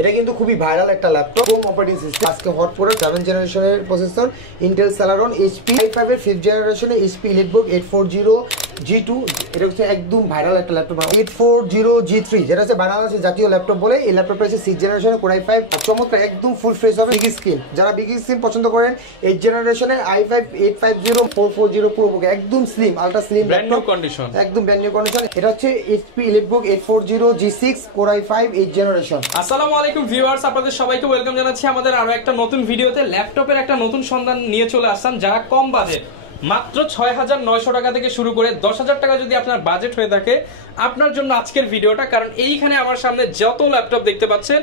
এটা কিন্তু খুবই ভাইরাল একটা ল্যাপটপ, হোম অপারেটিং সিস্টেম আজকে হট করে 7 জেনারেশনের processor, Intel Celeron HP i5 এর 5th জেনারেশনে HP EliteBook 840G2। এটা হচ্ছে একদম ভাইরাল একটা ল্যাপটপ। 840G3 যেটা হচ্ছে বাংলাদেশের জাতীয় ল্যাপটপ বলে, এই ল্যাপটপটা হচ্ছে 6th জেনারেশনের Core i5, চমৎকার একদম ফুল ফ্রেশ হবে। বিগ স্ক্রিন, যারা বিগ স্ক্রিন পছন্দ করেন 8th জেনারেশনের i5 850 440 Pro একদম slim, ultra slim brand new condition, একদম ব্র্যান্ড নিউ কন্ডিশন। এটা হচ্ছে HP EliteBook 840G6 Core i5 8th generation. আসসালামু আলাইকুম ভিউয়ার্স, আপনাদের সবাইকে ওয়েলকাম জানাচ্ছি আমাদের আরো একটা নতুন ভিডিওতে। ল্যাপটপের একটা নতুন সন্ধান নিয়ে চলে আসলাম। যারা কম বাজেট, মাত্র ৬৯০০ টাকা থেকে শুরু করে ১০,০০০ টাকা যদি আপনার বাজেট হয়ে থাকে, আপনার জন্য আজকের ভিডিওটা। কারণ এইখানে আমার সামনে যত ল্যাপটপ দেখতে পাচ্ছেন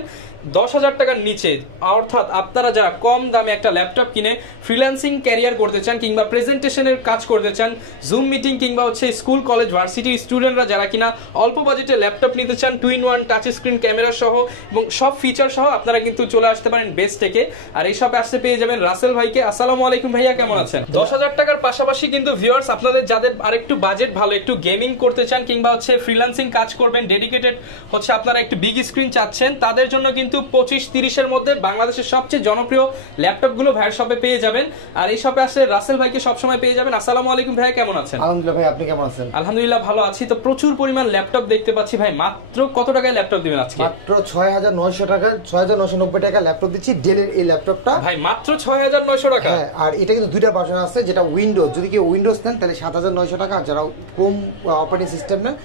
১০,০০০ টাকার নিচে, অর্থাৎ আপনারা যারা কম দামে একটা ল্যাপটপ কিনে ফ্রিল্যান্সিং ক্যারিয়ার করতে চান কিংবা প্রেজেন্টেশনের কাজ করতে চান, জুম মিটিং কিংবা হচ্ছে স্কুল কলেজ ভার্সিটির স্টুডেন্টরা যারা কিনা অল্প বাজেটে ল্যাপটপ নিতে চান, 2-in-1 টাচ স্ক্রিন ক্যামেরা সহ এবং সব ফিচার সহ, আপনারা কিন্তু চলে আসতে পারেন বেস্ট টেকে। আর এই শপে আসতে পেয়ে যাবেন রাসেল ভাইকে। আসসালামু আলাইকুম ভাইয়া, কেমন আছেন? ১০,০০০ টাকার পাশাপাশি কিন্তু ভিউয়ার্স আপনাদের যাদের আরেকটু বাজেট ভালো, একটু গেমিং করতে চান কিংবা হচ্ছে ফ্রিল্যান্সিং কাজ করবেন, ডেডিকেটেড হচ্ছে আপনারা একটু বিগ স্ক্রিন চাচ্ছেন, তাদের জন্য কিন্তু 25-30-এর মধ্যে বাংলাদেশের সবচেয়ে জনপ্রিয় ল্যাপটপগুলো ভাইয়ের শপে পেয়ে যাবেন। আর এই শপে আসলে রাসেল ভাইকে সবসময় পেয়ে যাবেন। আসসালামু আলাইকুম ভাইয়া, কেমন আছেন? আলহামদুলিল্লাহ ভাই, আপনি কেমন আছেন? আলহামদুলিল্লাহ ভালো আছি। তো প্রচুর পরিমাণ ল্যাপটপ দেখতে পাচ্ছি ভাই, মাত্র কত টাকায় ল্যাপটপ দিবেন আজকে? মাত্র ৬৯০০ টাকা, ৬৯৯০ টাকা ল্যাপটপ দিচ্ছি। ডেলের এই ল্যাপটপটা ভাই মাত্র ৬৯০০ টাকা। হ্যাঁ, আর এটা কিন্তু দুইটা ভার্সন আছে, যেটা উইন্ডোজ, যদি কেউ উইন্ডোজ নেন তাহলে ৭৯০০ টাকা, আর যারা ক্রোম অপারেটিং সিস্টেম নেন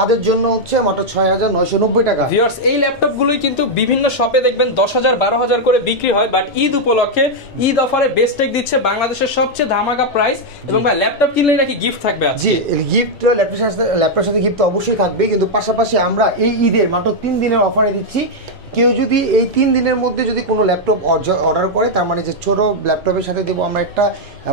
তাদের জন্য হচ্ছে মাত্র ৬৯৯০ টাকা। ভিউয়ার্স, এই ল্যাপটপগুলোই কিন্তু বিভিন্ন শপে দেখবেন ১০,০০০ ১২,০০০ করে বিক্রি হয়, বাট ঈদ উপলক্ষে ঈদ অফারে বেস্ট টেক দিচ্ছে বাংলাদেশের সবচেয়ে ধামাকা প্রাইস। এবং ভাই ল্যাপটপ কিনলে নাকি গিফট থাকবে? জি, গিফট ল্যাপটপের সাথে গিফট অবশ্যই থাকবে, কিন্তু পাশাপাশি আমরা এই ঈদের মাত্র 3 দিনের অফারে দিচ্ছি। কেউ যদি এই 3 দিনের মধ্যে যদি কোনো ল্যাপটপ অর্ডার করে, তার মানে যে ছোট ল্যাপটপের সাথে দেবো আমরা একটা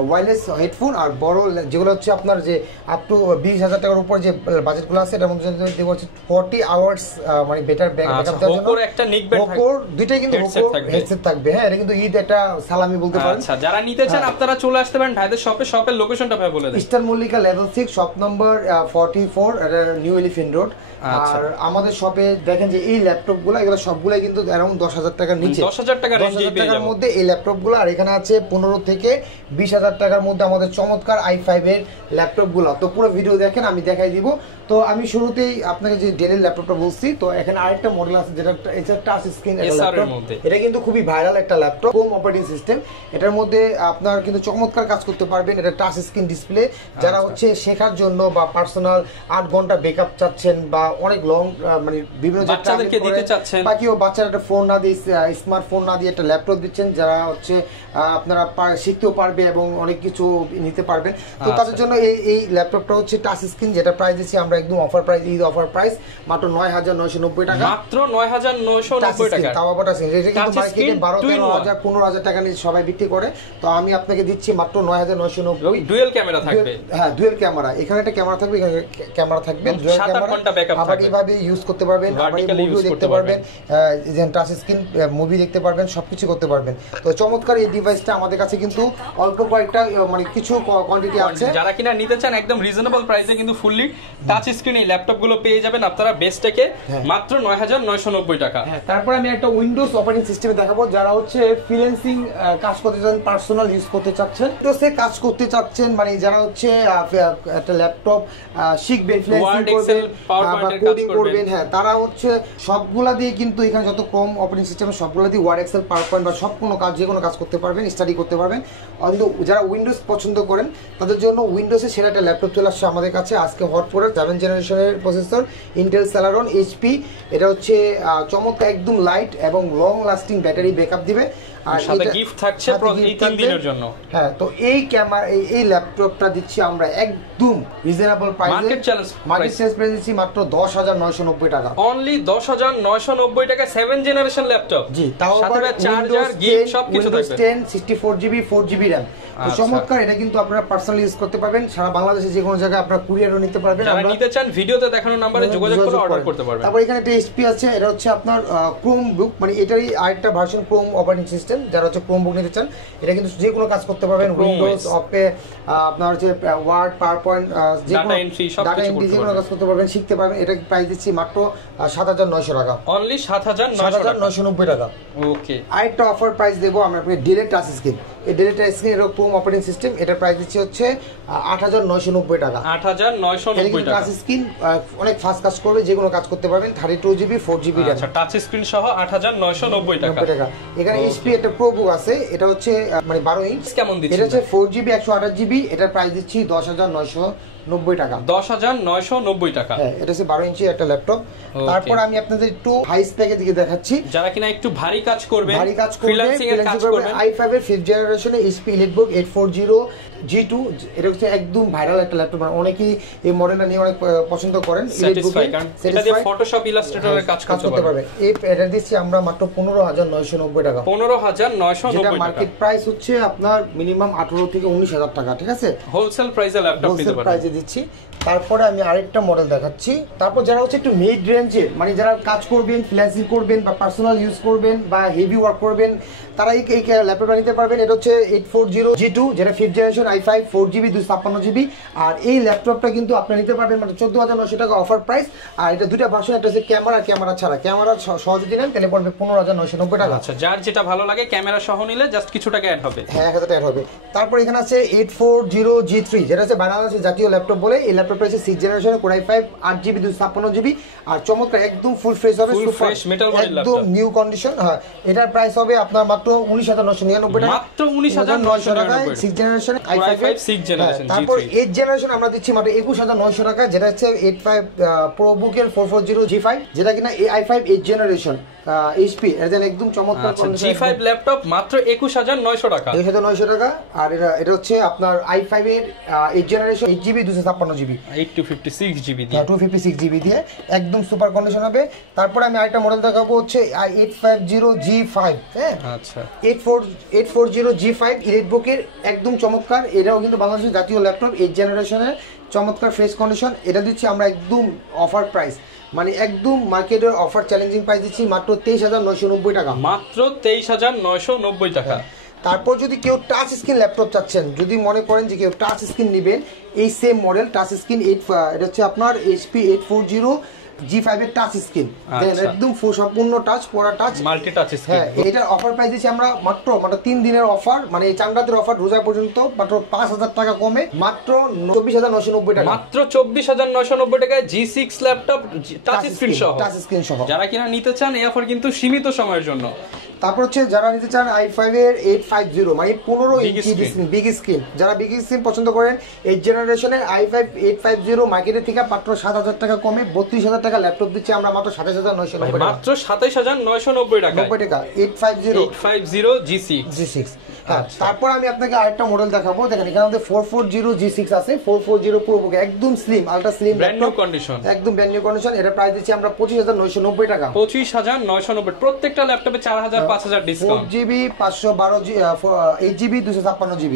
ওয়্যারলেস হেডফোন, আর বড় যেগুলো হচ্ছে আপনার যে আপ টু 20,০০০ টাকার উপর যে বাজেটগুলো আছে, এটার মধ্যে দেবো হচ্ছে 40 আওয়ার্স মানে বেটার ব্যাকআপ দেওয়ার জন্য একটা নিকবেট থাকবে, দুইটাই কিন্তু হেডসেট থাকবে। হ্যাঁ, এটা কিন্তু ঈদ একটা সালামি বলতে পারেন। আচ্ছা, যারা নিতে চান আপনারা চলে আসতে পারেন ভাইদের শপে। শপের লোকেশনটা ভাই বলে দেন। Eastern Mallika level 6 shop number 44, এটা নিউ এলিফ্যান্ট রোড। আর আমাদের শপে দেখেন যে এই ল্যাপটপগুলো, এগুলো সবগুলাই কিন্তু অ্যারাউন্ড ১০,০০০ টাকার নিচে, ১০,০০০ টাকার মধ্যে এই ল্যাপটপগুলো। আর এখানে আছে 15 থেকে 20,০০০ টাকার মধ্যে আমাদের চমৎকার i5 এর ল্যাপটপগুলো। তো পুরো ভিডিও দেখেন, আমি দেখাই দিব। তো আমি শুরুতেই আপনাকে যে ডেলের ল্যাপটপটা বলছি, তো এখানে আরেকটা মডেল আছে যেটা টাচ স্ক্রিন ল্যাপটপ। এটা কিন্তু খুবই ভাইরাল একটা ল্যাপটপ, হোম অপারেটিং সিস্টেম। এটার মধ্যে আপনার কিন্তু চমৎকার কাজ করতে পারবেন। এটা টাচ স্ক্রিন ডিসপ্লে, যারা হচ্ছে শেখার জন্য বা পার্সোনাল 8 ঘন্টা ব্যাকআপ চাচ্ছেন বা অনেক লং মানে বিভিন্ন বাচ্চাদেরকে দিতে চাচ্ছেন, বাকিও বাচ্চারা একটা ফোন না দিয়ে, স্মার্টফোন না দিয়ে একটা ল্যাপটপ দিচ্ছেন, যারা হচ্ছে আপনারা শিখতেও পারবে এবং অনেক কিছু নিতে পারবেন। তো তাদের জন্য এই ল্যাপটপটা হচ্ছে টাচ স্ক্রিন, যেটা প্রাইস দিচ্ছি আমরা একদম offer price, Eid offer price মাত্র ৯৯৯০ টাকা। মাত্র ৯৯৯০ টাকা। তাও আবার টাচ স্ক্রিন, এটা কিন্তু মার্কেটে ১২-১৩,০০০ ১৫,০০০ টাকা নিয়ে সবাই বিক্রি করে। তো আমি আপনাকে দিচ্ছি মাত্র ৯৯৯০। ডুয়াল ক্যামেরা থাকবে। হ্যাঁ, ডুয়াল ক্যামেরা, এখানে একটা ক্যামেরা থাকবে, এখানে ক্যামেরা থাকবে, ডুয়াল ক্যামেরা। আবার এইভাবে ইউজ করতে পারবেন, আবার মুভিও দেখতে পারবেন, টাচ স্ক্রিন মুভি দেখতে পারবেন, সবকিছু করতে পারবেন। তো চমৎকার এই ডিভাইসটা আমাদের কাছে কিন্তু অল্প কয়েকটা মানে কিছু কোয়ান্টিটি আছে। যারা কিনা নিতে চান একদম রিজনেবল প্রাইসে কিন্তু ফুললি টাচ স্ক্রিন এই ল্যাপটপগুলো পেয়ে যাবেন আপনারা বেস্ট টেকে মাত্র ৯৯৯০ টাকা। তারপর আমি একটা উইন্ডোজ অপারেটিং সিস্টেমে দেখাবো, যারা হচ্ছে ফ্রিল্যান্সিং কাজ করতে চান, পার্সোনাল ইউজ করতে চাচ্ছেন, উইন্ডোজে কাজ করতে চাচ্ছেন, মানে যারা হচ্ছে একটা ল্যাপটপ শিখবেন, ফ্রিল্যান্সিং করবেন, কোডিং করবেন, হ্যাঁ, তারা হচ্ছে সবগুলা দিয়ে কিন্তু এখানে যত কম অপারেটিং সিস্টেমে সবগুলা দিয়ে ওয়ার্ড, এক্সেল, পাওয়ারপয়েন্ট বা সব কোনো কাজ, যে কোনো কাজ করতে পারবেন, স্টাডি করতে পারবেন। কিন্তু যারা উইন্ডোজ পছন্দ করেন তাদের জন্য উইন্ডোজে সেরা একটা ল্যাপটপ চলে আসছে আমাদের কাছে আজকে হট করে 7 জেনারেশনের প্রসেসর, ইন্টেল Celeron HP। এটা হচ্ছে চমৎকার একদম লাইট এবং লং লাস্টিং ব্যাটারি ব্যাকআপ দিবে, আর সাথে গিফট থাকছে প্রতি 3 দিনের জন্য। হ্যাঁ, তো এই ক্যামেরা এই ল্যাপটপটা দিচ্ছি আমরা একদম রিজনেবল প্রাইসে, মার্কেট চ্যালেঞ্জ প্রাইস দিচ্ছি মাত্র ১০,৯৯০ টাকা, অনলি ১০,৯৯০ টাকা 7 জেনারেশন ল্যাপটপ। জি, তাও সাথে চার্জার, গিফট সবকিছু থাকবে। 10 64GB 4GB RAM। চমৎকার, এটা কিন্তু আপনারা পার্সোনালি ইউজ করতে পারবেন, সারা বাংলাদেশে যে কোনো জায়গায় আপনারা কুরিয়ারও নিতে পারবেন। যারা নিতে নিতে চান ভিডিওতে দেখানো নম্বরে যোগাযোগ করে অর্ডার করতে পারবেন। তারপর এখানে একটা HP আছে, এটা হচ্ছে আপনার Chromebook, মানে এটারই আরেকটা ভার্সন Chrome অপারেটিং সিস্টেম। যারা হচ্ছে Chromebook নিতে চান, এটা কিন্তু যে কোনো কাজ করতে পারবেন, উইন্ডোজ অফে আপনার হচ্ছে ওয়ার্ড, পাওয়ারপয়েন্ট, যে কোনো ডাটা এন্ট্রি যে কোনো কাজ করতে পারবেন, শিখতে পারবেন। এটা প্রাইস দিচ্ছি মাত্র 7900 টাকা, অনলি 7990 টাকা। ওকে, আরেকটা অফার প্রাইস দেবো আমরা আপনাকে, ডিরেক্ট টাচ স্ক্রিন। এই ডিরেক্ট টাচ স্ক্রিন এর Chrome অপারেটিং সিস্টেম, এটার প্রাইস দিচ্ছি হচ্ছে 8990 টাকা, 8990 টাকা। টাচ স্ক্রিন অনেক ফাস্ট কাজ করবে, যে কোনো কাজ করতে পারবেন, 32GB 4GB RAM। আচ্ছা, টাচ স্ক্রিন সহ 8990 টাকা। এখানে HP একটা প্রোবুক আছে, এটা হচ্ছে মানে 12 ইঞ্চ। কেমন দিচ্ছেন? এটা হচ্ছে 4GB 128GB, এটার প্রাইস দিচ্ছি 10990 টাকা, 10990 টাকা। হ্যাঁ, এটা হচ্ছে 12 ইঞ্চি একটা ল্যাপটপ। তারপর আমি আপনাদের একটু হাই স্পেকের দিকে দেখাচ্ছি, যারা কিনা একটু ভারী কাজ করবে, ফ্রিল্যান্সিং এর কাজ করবে। i5 এর 5th জেনারেশনে HP EliteBook 840 G2, এটা হচ্ছে একদম ভাইরাল একটা ল্যাপটপ, মানে অনেকেই এই মডেলটা নিয়ে অনেক পছন্দ করেন। এটা দিয়ে ফটোশপ ইলাস্ট্রেটরের কাজ করতে পারবে। এটা দিচ্ছি আমরা মাত্র 15990 টাকা, 15990 যেটা টাকা। মার্কেট প্রাইস হচ্ছে আপনার মিনিমাম 18 থেকে 19000 টাকা, ঠিক আছে? হোলসেল প্রাইসে ল্যাপটপ নিতে পারবেন। প্রাইসে দিচ্ছি। তারপরে আমি আরেকটা মডেল দেখাচ্ছি। তারপর যারা হচ্ছে একটু মিড রেঞ্জের, মানে যারা কাজ করবেন, ফ্রিল্যান্সিং করবেন বা পার্সোনাল ইউজ করবেন বা হেভি ওয়ার্ক করবেন, তারা এই ল্যাপটপটা নিতে পারবেন। এটা হচ্ছে 840 G2, যেটা 5th generation, i5 4GB 256GB। আর এই ল্যাপটপটা কিন্তু আপনি নিতে পারবেন মানে 14900 টাকা অফার প্রাইস। আর এটা দুটো ভার্সন, একটা হচ্ছে ক্যামেরা ছাড়া। ক্যামেরা সহজে দিলেন তাহলে পড়বে 15990 টাকা। আচ্ছা, যার যেটা ভালো লাগে ক্যামেরা সহ নিলে জাস্ট কিছু টাকা অ্যাড হবে। হ্যাঁ, 1000 টাকা অ্যাড হবে। তারপর এখানে আছে 840 G3, যেটা হচ্ছে বাংলাদেশের জাতীয় ল্যাপটপ বলে। এই ল্যাপটপটা হচ্ছে 6th generation, Core i5 8GB 256GB। আর চমৎকার একদম ফুল ফ্রেশ হবে, ফ্রেশ মেটাল বডি ল্যাপটপ, একদম নিউ কন্ডিশন। হ্যাঁ, এটার প্রাইস হবে আপনার মাত্র 19999 টাকা, মাত্র 19999 টাকায় 6th generation i5 6th generation. তারপর 8th জেনারেশন আমরা দিচ্ছি মাত্র 21900 টাকা, যেটা হচ্ছে 85 ProBook এর 440 G5, যেটা কিনা i5 8th জেনারেশন HP, এটা একদম চমৎকার কন্ডিশন। G5 ল্যাপটপ মাত্র 21900 টাকা, 21900 টাকা। আর এটা হচ্ছে আপনার i5 এর 8th generation 8GB 256GB, 256GB দিয়ে, 256GB দিয়ে একদম সুপার কন্ডিশন হবে। তারপরে আমি আরেকটা মডেল দেখাবো, হচ্ছে i850 G5। হ্যাঁ, আচ্ছা, 840 G5 EliteBook এর একদম চমৎকার। এটাও কিন্তু বাংলাদেশের জাতীয় ল্যাপটপ, 8th জেনারেশনের, চমৎকার ফ্রেশ কন্ডিশন। এটা দিচ্ছি আমরা একদম অফার প্রাইস, মানে একদম মার্কেটের অফার চ্যালেঞ্জিং প্রাইস দিচ্ছি মাত্র 23990 টাকা, মাত্র 23990 টাকা। তারপর যদি কেউ টাচ স্ক্রিন ল্যাপটপ চাচ্ছেন, যদি মনে করেন যে কেউ টাচ স্ক্রিন নেবেন, এই সেম মডেল টাচ স্ক্রিন এটা হচ্ছে আপনার HP 840 G5 এর টাচ স্ক্রিন, একদম সম্পূর্ণ টাচ, পড়া টাচ, মাল্টি টাচ স্ক্রিন। হ্যাঁ, এটার অফার প্রাইস দিচ্ছি আমরা মাত্র 3 দিনের অফার, মানে এই চান্দাদের অফার রোজা পর্যন্ত, মাত্র 5000 টাকা কমে, মাত্র 24990 টাকা, মাত্র 24990 টাকায় G6 ল্যাপটপ টাচ স্ক্রিন সহ। যারা কিনা নিতে চান এই অফার কিন্তু সীমিত সময়ের জন্য। তারপর হচ্ছে যারা নিতে চান i5 এর 850, মানে 15 ইঞ্চি বিগ স্ক্রিন, যারা বিগ স্ক্রিন পছন্দ করেন, 8th জেনারেশনের i5 850 মার্কেটের থেকে মাত্র 7000 টাকা কমে 32000 টাকা ল্যাপটপ দিচ্ছি আমরা মাত্র 27990 টাকা, মাত্র 27990 টাকা, 90 টাকা 850 G6। হ্যাঁ, তারপর আমি আপনাকে আরেকটা মডেল দেখাবো। দেখেন এখানে আমাদের 440 G6 আছে, 440 ProBook, একদম slim, ultra slim, brand new condition, একদম ব্র্যান্ড নিউ কন্ডিশন। এটা প্রাইস দিচ্ছি আমরা 25990 টাকা, 25990। প্রত্যেকটা ল্যাপটপে 4000 5000 ডিসকাউন্ট, 4GB 512 8GB 256GB।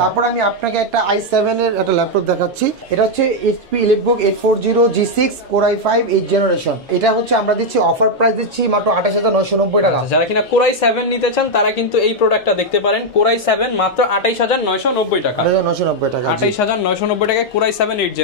তারপর আমি আপনাকে একটা i7 এর একটা ল্যাপটপ দেখাচ্ছি। এটা হচ্ছে HP EliteBook 840 G6 Core i5 8th generation. এটা হচ্ছে আমরা দিচ্ছি অফার প্রাইস দিচ্ছি মাত্র 28990 টাকা। যারা কিনা Core i7 নিতে চান তারা কিন্তু এই প্রোডাক্টটা দেখতে পারেন। Core i7 মাত্র 28990 টাকা, 28990 টাকা, 28990 টাকায় Core i7 8th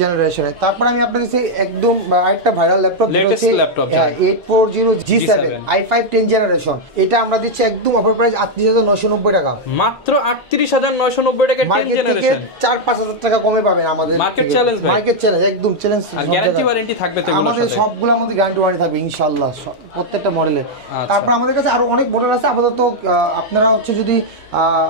জেনারেশন। তারপর আমি আপনাদের কাছে একদম আরেকটা viral laptop, latest laptop 840 G7 i5 10th generation. এটা আমরা দিচ্ছি একদম অফার প্রাইস 38990 টাকা, মাত্র 38990 টাকা 10th জেনারেশন। 4-5000 টাকা কমে পাবেন আমাদের মার্কেট চ্যালেঞ্জ, একদম চ্যালেঞ্জ। আর গ্যারান্টি ওয়ারেন্টি থাকবে তো আমাদের সবগুলোর মধ্যে গ্যারান্টি ওয়ারেন্টি থাকবে ইনশাআল্লাহ প্রত্যেকটা মডেলে। তারপর আমাদের কাছে আরো অনেক মডেল আছে। আপাতত আপনারা হচ্ছে যদি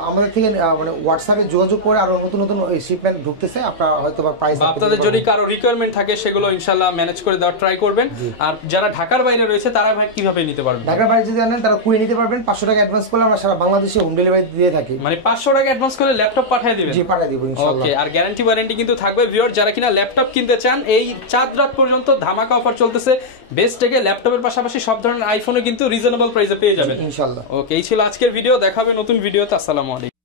আমাদের থেকে মানে হোয়াটসঅ্যাপে যোগাযোগ করে আরো নতুন নতুন শিপমেন্ট ঢুকতেছে, আপনারা হয়তো বা প্রাইস, আপনাদের যদি কারো রিকোয়ারমেন্ট থাকে সেগুলো ইনশাআল্লাহ ম্যানেজ করে দেওয়ার ট্রাই করবেন। আর যারা ঢাকার বাইরে রয়েছে তারা কিভাবে নিতে পারবেন? ঢাকার বাইরে যদি আনেন তারা কুড়িয়ে নিতে পারবেন। 500 টাকা অ্যাডভান্স করলে আমরা সারা বাংলাদেশে হোম ডেলিভারি দিয়ে থাকি, মানে 500 টাকা অ্যাডভান্স করে ল্যাপটপ পাঠিয়ে দিবেন? জি, পাঠিয়ে দিব ইনশাআল্লাহ। ওকে, আর গ্যারান্টি ওয়ারেন্টি কিন্তু থাকবে। ভিউয়ার যারা কিনা ল্যাপটপ কিনতে চান, এই চাঁদ রাত পর্যন্ত ধামাকা অফার চলতেছে। বেস্ট থেকে ল্যাপটপের পাশাপাশি সব ধরনের আইফোনও কিন্তু রিজনেবল প্রাইসে পেয়ে যাবেন ইনশাআল্লাহ। ওকে, এই ছিল আজকের ভিডিও। দেখা হবে নতুন ভিডিওতে। আসসালামু আলাইকুম।